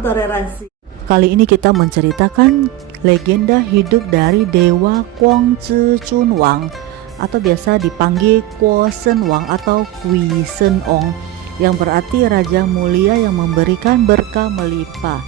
toleransi. Kali ini kita menceritakan legenda hidup dari Dewa Kwang Tze Chun Wang atau biasa dipanggil Kuo Sen Wang atau Kui Sen Ong, yang berarti Raja Mulia yang memberikan berkah melimpah.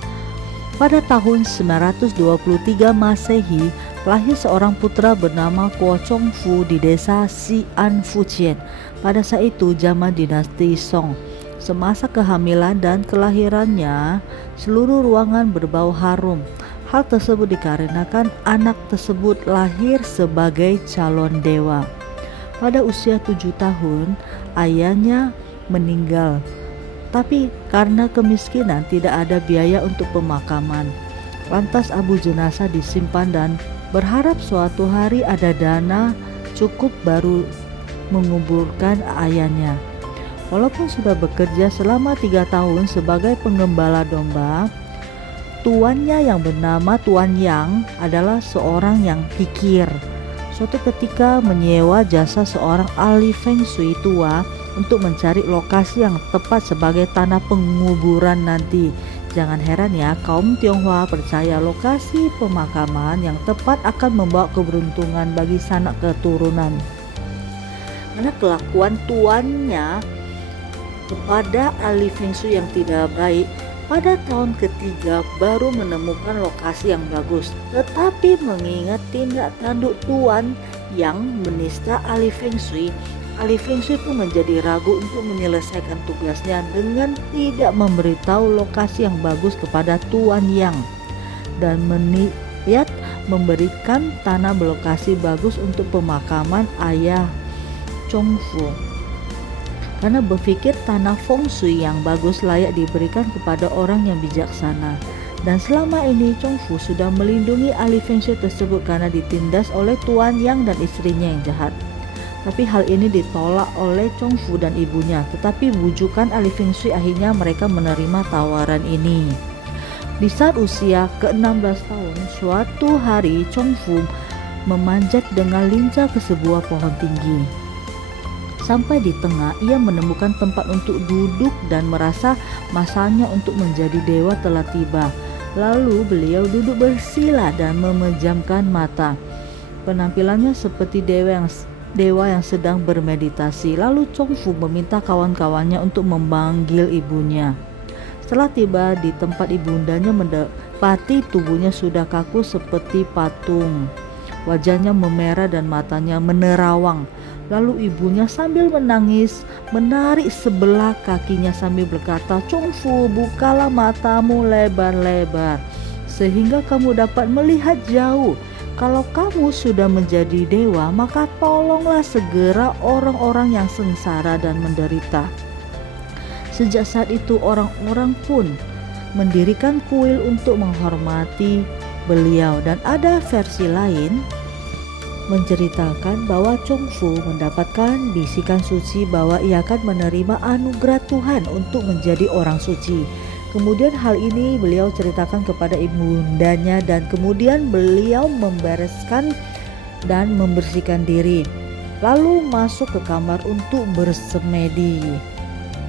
Pada tahun 923 Masehi, lahir seorang putra bernama Kuo Chong Fu di desa Xi'an Fujian. Pada saat itu zaman dinasti Song. Semasa kehamilan dan kelahirannya, seluruh ruangan berbau harum. Hal tersebut dikarenakan anak tersebut lahir sebagai calon dewa. Pada usia 7 tahun, ayahnya meninggal. Tapi karena kemiskinan tidak ada biaya untuk pemakaman. Lantas abu jenazah disimpan dan berharap suatu hari ada dana cukup baru menguburkan ayahnya. Walaupun sudah bekerja selama 3 tahun sebagai penggembala domba, tuannya yang bernama Tuan Yang adalah seorang yang kikir. Suatu ketika menyewa jasa seorang ahli Feng Shui tua untuk mencari lokasi yang tepat sebagai tanah penguburan nanti. Jangan heran ya, kaum Tionghoa percaya lokasi pemakaman yang tepat akan membawa keberuntungan bagi sanak keturunan. Karena kelakuan tuannya kepada ahli Feng Shui yang tidak baik, pada tahun ketiga baru menemukan lokasi yang bagus. Tetapi mengingat tindak tanduk tuan yang menista ahli Feng Shui pun menjadi ragu untuk menyelesaikan tugasnya dengan tidak memberitahu lokasi yang bagus kepada Tuan Yang dan meniat memberikan tanah berlokasi bagus untuk pemakaman ayah Chong Fu. Karena berpikir tanah Feng Shui yang bagus layak diberikan kepada orang yang bijaksana. Dan selama ini Chong Fu sudah melindungi ahli Feng Shui tersebut karena ditindas oleh Tuan Yang dan istrinya yang jahat. Tapi hal ini ditolak oleh Chong Fu dan ibunya. Tetapi bujukan ahli Feng Shui akhirnya mereka menerima tawaran ini. Di saat usia ke-16 tahun, suatu hari Chong Fu memanjat dengan lincah ke sebuah pohon tinggi. Sampai di tengah, ia menemukan tempat untuk duduk dan merasa masanya untuk menjadi dewa telah tiba. Lalu beliau duduk bersila dan memejamkan mata. Penampilannya seperti dewa yang sedang bermeditasi. Lalu Chong Fu meminta kawan-kawannya untuk memanggil ibunya. Setelah tiba di tempat ibundanya, mendapati tubuhnya sudah kaku seperti patung. Wajahnya memerah dan matanya menerawang. Lalu ibunya sambil menangis menarik sebelah kakinya sambil berkata, "Chong Fu, bukalah matamu lebar-lebar sehingga kamu dapat melihat jauh. Kalau kamu sudah menjadi dewa, maka tolonglah segera orang-orang yang sengsara dan menderita." Sejak saat itu orang-orang pun mendirikan kuil untuk menghormati beliau. Dan ada versi lain menceritakan bahwa Chong Fu mendapatkan bisikan suci bahwa ia akan menerima anugerah Tuhan untuk menjadi orang suci. Kemudian hal ini beliau ceritakan kepada ibundanya dan kemudian beliau membereskan dan membersihkan diri, lalu masuk ke kamar untuk bersemedi.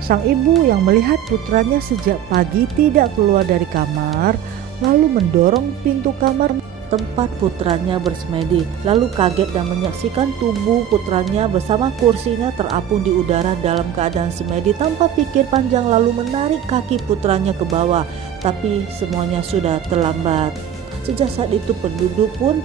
Sang ibu yang melihat putranya sejak pagi tidak keluar dari kamar, lalu mendorong pintu kamar tempat putranya bersemedi, lalu kaget dan menyaksikan tubuh putranya bersama kursinya terapung di udara dalam keadaan semedi. Tanpa pikir panjang lalu menarik kaki putranya ke bawah, tapi semuanya sudah terlambat. Sejak saat itu penduduk pun